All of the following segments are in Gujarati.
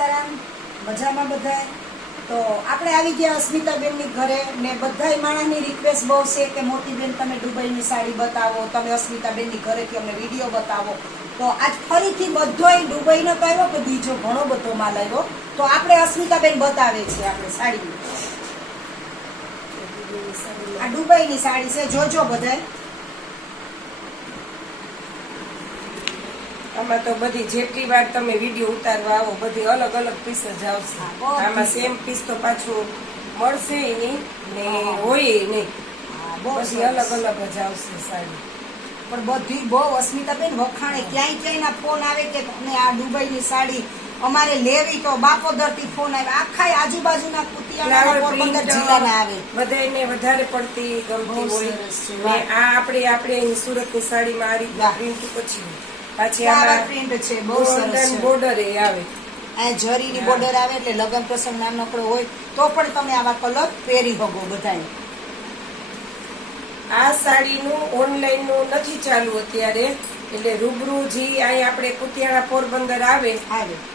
સીતારામ, મજામાં બધાય? તો આપણે આવી ગયા અસ્મિતાબેનની ઘરે ને બધાય માણસની રિક્વેસ્ટ બહુ છે કે મોટી બેન તમે દુબઈની સાડી બતાવો, તમે અસ્મિતાબેનની ઘરેથી અમને વીડિયો બતાવો. તો આજ ફરીથી બધોય દુબઈનો આવ્યો કે બીજો ઘણો બધો માલ આવ્યો? તો આપણે અસ્મિતાબેન બતાવે છે આપણે સાડી. આ દુબઈની સાડી છે, જોજો બધાય. આમાં તો બધી જેટલી વાર તમે વીડિયો ઉતારવા આવો બધી અલગ અલગ પીસ જ આવશે. આમાં સેમ પીસ તો પાછું મળશે નહીં ને હોય નહીં. બધી અલગ અલગ જ આવશે સાડી પણ બધી બહુ અસ્મિતાબેન વખાણે ક્યાંય ક્યાંયના ફોન આવે કે તમને આ દુબઈની સાડી અમારે લેવી તો બાપોદરથી ફોન આવે. આખા આજુબાજુના ના ફ્લાવર પોરબંદર પ્રિન્ટ જિલ્લાના આવે. બધાયને વધારે પડતી ગમતી હોય. આ આપણે આપણે અહીં સુરતની સાડીમાં આ રીતના પ્રિન્ટ પછી. પાછી આમાં પ્રિન્ટ છે બહુ સરસ બોર્ડર એ આવે. આ જરીની બોર્ડર આવે એટલે લગ્ન પ્રસંગ નાનકડો હોય તો પણ તમે આવા કલર પહેરી શકો બધાય. આ સાડીનું ઓનલાઈનનું નથી ચાલુ અત્યારે એટલે રૂબરૂ જે અહીં આપણે કુતિયાણા પોરબંદર આવે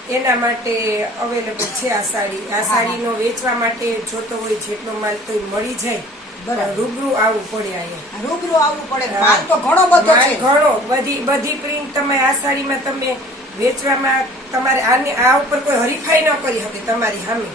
એના માટે અવેલેબલ છે આ સાડી. આ. સાડીનો વેચવા માટે જોતો હોય જેટલો માલ તો મળી જાય. રૂબરૂ આવવું પડે અહીંયા. રૂબરૂ આવવું પડે. માલ તો ઘણો બધો છે. ઘણો. બધી બધી પ્રિન્ટ તમે આ સાડીમાં તમે વેચવામાં તમારે આને આ ઉપર કોઈ હરીફાઈ ન કરી શકે તમારી સામે.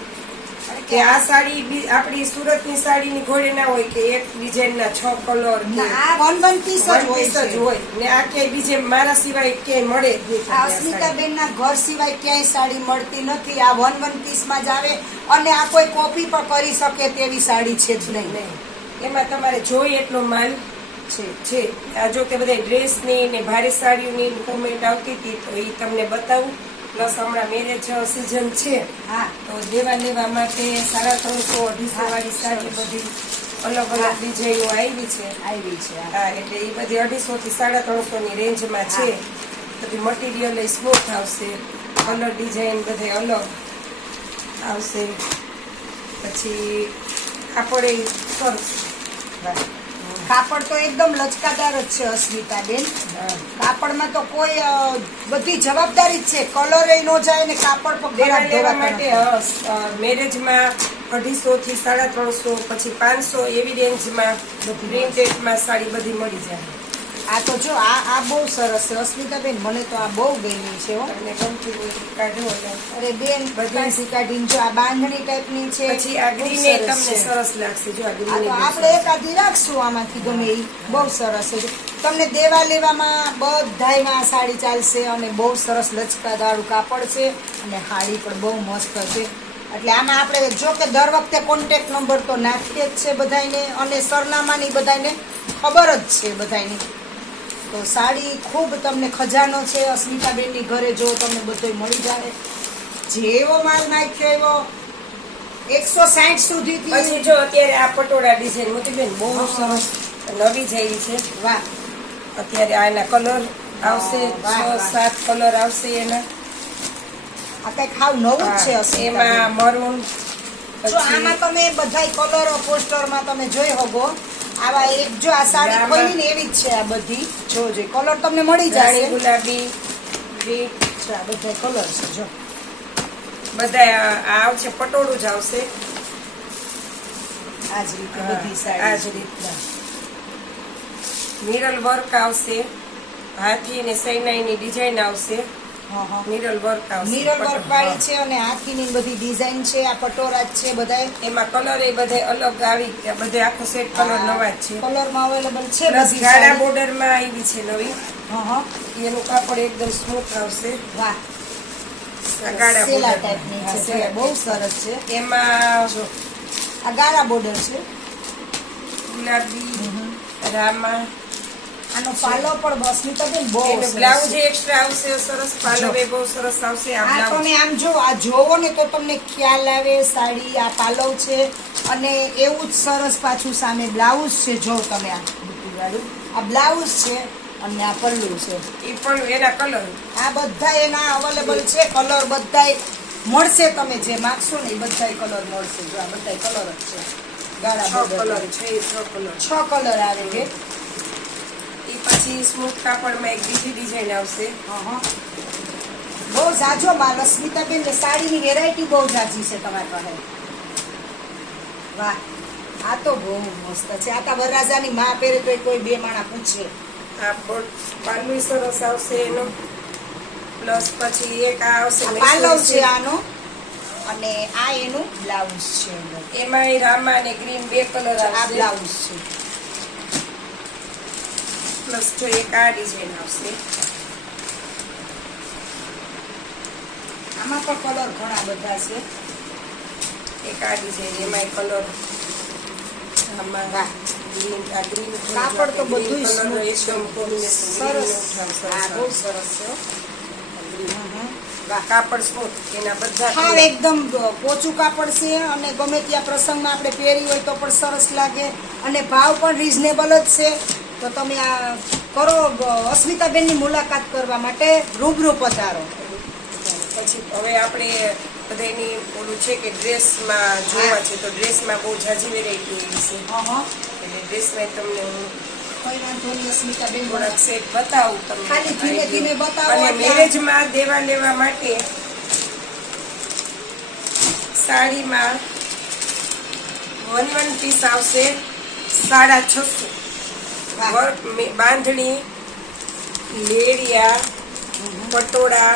કે આ સાડી આપણી સુરતની સાડીની ઘોડે ના હોય કે એક ડિઝાઇનના છ કલર આ વન વન પીસ જ હોય જ હોય. ને આ ક્યાંય બીજે મારા સિવાય ક્યાંય મળે અસ્મિતાબેન ના ઘર સિવાય ક્યાંય સાડી મળતી નથી. આ વન વન પીસમાં જ આવે. અને આ કોઈ કોપી પણ કરી શકે તેવી સાડી છે જ નહીં. નહીં. એમાં તમારે જોઈ એટલો માલ છે છે. આ જો કે બધા ડ્રેસની ને ભારે સાડીઓની કોમેન્ટ આવતી હતી તો એ તમને બતાવું. પ્લસ હમણાં મેરેજ સિઝન છે હા. તો દેવા લેવા માટે સાડા ત્રણસો અઢીસો વાળી સાડી બધી અલગ અલગ ડિઝાઇનો આવી છે. આવી છે હા. એટલે એ બધી અઢીસો થી સાડા ત્રણસો ની રેન્જમાં છે બધી મટીરિયલ એ સ્મૂથ આવશે. કલર ડિઝાઇન બધે અલગ આવશે. પછી આપણે સરસ. કાપડ તો એકદમ લચકાદાર જ છે અસ્મિતાબેન. બેન કાપડમાં તો કોઈ બધી જવાબદારી જ છે. કલર ન જાય ને કાપડ પણ દેવા લેવા માટે. મેરેજમાં અઢીસો થી સાડા ત્રણસો પછી પાંચસો એવી રેન્જમાં પ્રિન્ટેડમાં સાડી બધી મળી જાય. આ તો જો આ આ બહુ સરસ છે. અસ્મિતાબેન મને તો આ બહુ ગમી છે હો. એટલે ગમતી હોય કાઢો અરે બેન બધી- કાઢી કાઢીને જો આ બાંધણી ટાઈપની છે. પછી આ ગ્રીન તમને સરસ લાગશે. જો આ ગ્રીન આપણે એકાદી રાખશું આમાંથી ગમે એ બહુ સરસ છે. તમને દેવા લેવામાં બધાયમાં આ સાડી ચાલશે અને બહુ સરસ લચકાદારું કાપડ છે અને સાડી પણ બહુ મસ્ત છે. એટલે આમાં આપણે જો કે દર વખતે કોન્ટેક્ટ નંબર તો નાખીએ જ છે બધાયને અને સરનામાની બધાયને ખબર જ છે બધાયની. તો સાડી ખૂબ તમને ખજાનો છે અસ્મિતાબેનની ઘરે જો તમને બધોય મળી જાય. જેવો માલ નાખ્યો એવો એકસો સાઠ સુધી પછી જો અત્યારે આ પટોળા ડિઝાઇન મોતીબેન બહુ સરસ નવી જેવી છે. વાહ. અત્યારે આ એના કલર આવશે છ સાત કલર આવશે એના. આ કઈ ખાવ નવું જ છે એમાં મરૂન જો આમાં તમે બધાય કલરો પોસ્ટરમાં તમે જોઈ હોગો આવા એક જો આ સાડી ખોલી ને એવી જ છે આ બધી. જો જો કલર તમને મળી જાય ગુલાબી ગ્રીન આ બધા કલર છે જો. બધા આ આવશે પટોળું જ આવશે. આ જ રીતે બધી બધી આ જ સાડી રીતના. મિરલ વર્ક આવશે. હાથી ને સૈનાઈની ડિઝાઇન આવશે. હા, હા. મિરલ વર્ક આવશે. Mirror work. વાળી છે અને હાથીની બધી ડિઝાઇન છે આ પટોરા જ છે બધાય. એમાં કલર એ બધે અલગ આવી બધે આખો સેટ કલર નવા જ છે. કલરમાં અવેલેબલ છે બધી ગાળા બોર્ડરમાં બોર્ડરમાં આવી છે નવી. હા હા. એનું કાપડ એકદમ સ્મૂથ આવશે. વાહ. સેલા ટાઈપની છે બહુ સરસ છે. એમાં આ ગાળા બોર્ડર છે. ગુલાબી રામા આનો પાલો પણ બસની તો એનું બહુ બ્લાઉઝ એક્સ્ટ્રા આવશે સરસ પાલવે બહુ સરસ આવશે આ તમે આમ જો આ જોવો ને તો તમને ખ્યાલ આવે સાડી આ પાલવ છે. અને એવું જ સરસ પાછું સામે બ્લાઉઝ છે જો તમે આ બુટ્ટીવાળું આ બ્લાઉઝ છે અને આ પલ્લુ છે. એ પણ એના કલર આ બધા એના અવેલેબલ છે કલર બધાય મળશે તમે જે માગશો ને એ બધાય કલર મળશે. જો આ બધાય કલર જ છે. ગાળા કલર છે છ કલર છ કલર આવે છે. એ પછી સ્મૂથ કાપડમાં એક બીજી ડિઝાઇન આવશે. બહુ જાજો માલ અસ્મિતાબેન ને સાડીની વેરાયટી બહુ જાજી છે તમારી પાસે. વાહ આ તો બહુ મસ્ત છે. આ તો વરરાજાની માં પહેરે તો કોઈ બે માણા પૂછે. આ પાલવી સરસ આવશે એનો. પ્લસ પછી એક આ આવશે પાલવ છે આનો અને આ એનું બ્લાઉઝ છે એમાં રામા અને ગ્રીન બે કલર આ બ્લાઉઝ છે. પ્લસ જો એક આ ડિઝાઇન આવશે આમાં પણ કલર ઘણા બધા છે. એક આ ડિઝાઇન એમાં કલર આમાં ગ્રીન આ ગ્રીન કાપડ તો બધું કલર smooth છે. એકદમ સરસ હા બહુ સરસ છે વાહ. કાપડ સ્મૂથ એના બધા હા એકદમ પોચું કાપડ છે અને ગમે ત્યાં પ્રસંગમાં આપણે પહેરી હોય તો પણ સરસ લાગે. અને ભાવ પણ રિઝનેબલ જ છે. તો તમે આ કરો અસ્મિતાબેનની મુલાકાત કરવા માટે રૂબરૂ પધારો. પછી હવે આપણે બધાની ઓલું છે કે ડ્રેસમાં જોવા છે તો ડ્રેસમાં બહુ ઝાઝી વેરાયટી એવી છે. એટલે ડ્રેસમાં તમને હું કઈ વાંધો નહીં અસ્મિતાબેન. થોડાક સેટ બતાવું તમને. ખાલી ધીમે ધીમે બતાવો અને મેરેજમાં દેવા લેવા માટે સાડીમાં વન વન પીસ આવશે સાડા છસો. બાંધણી લેડિયા પટોળા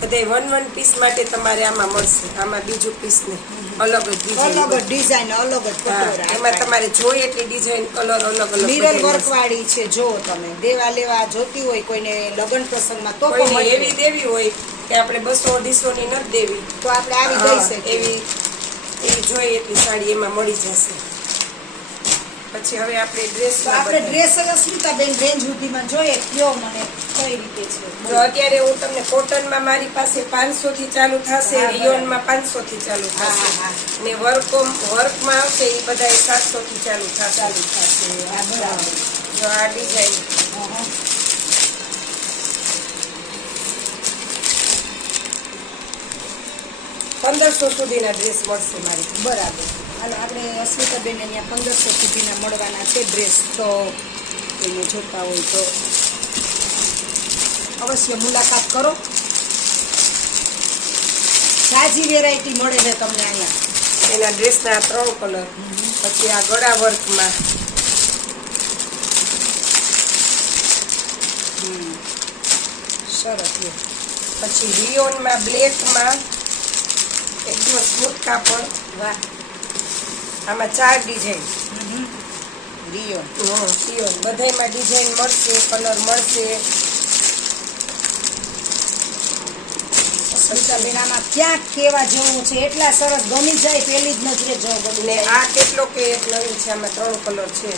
બધે વન વન પીસ માટે તમારે આમાં મળશે. આમાં બીજું પીસ ને અલગ જ અલગ જ ડિઝાઇન અલગ જ પટોળા એમાં તમારે જોઈએ એટલી ડિઝાઇન કલર અલગ અલગ મિરર વર્ક વાળી છે જો તમે. દેવા લેવા જોતી હોય કોઈને લગ્ન પ્રસંગમાં તો પણ કોઈને એવી દેવી હોય કે આપણે બસો અઢીસો ની નથી દેવી. તો આપણે આવી જઈ હા, શકીએ. એવી એવી જોઈએ એટલી સાડી એમાં મળી જશે. પછી હવે આપણે ડ્રેસ આપણે ડ્રેસ અને સ્મિતાબેન રેન્જ સુધીમાં જોઈએ કયો મને કઈ રીતે છે. તો અત્યારે હું તમને કોટનમાં મારી પાસે પાંચસો થી ચાલુ થશે રિયોનમાં પાંચસો થી ચાલુ થશે. ને વર્કો વર્કમાં આવશે એ બધા સાતસો થી ચાલુ થશે. ચાલુ થશે જો આ ડિઝાઇન પંદરસો સુધીના ડ્રેસ મળશે મારી બરાબર. હાલો, આપણે અસ્મિતાબેન અહીંયા પંદરસો સુધીના મળવાના છે ડ્રેસ તો એને જોતા હોય તો અવશ્ય મુલાકાત કરો. સાજી વેરાયટી મળે છે તમને અહીંયા. એના ડ્રેસના ત્રણ કલર પછી આ ગળા વર્કમાં. સરસ. પછી રિયોનમાં બ્લેકમાં એકદમ સ્મૂથ કાપડ વાહ. આમાં ચાર ડિઝાઇન હમ. રિયો રિયોન બધાયમાં ડિઝાઇન મળશે કલર મળશે. અસ્મિતાબેન આમાં ક્યાંક કેવા જેવું છે એટલા સરસ ગમી જાય પેલી જ નજરે જો ગમી ને આ કેટલો કે એક નવી છે આમાં ત્રણ કલર છે.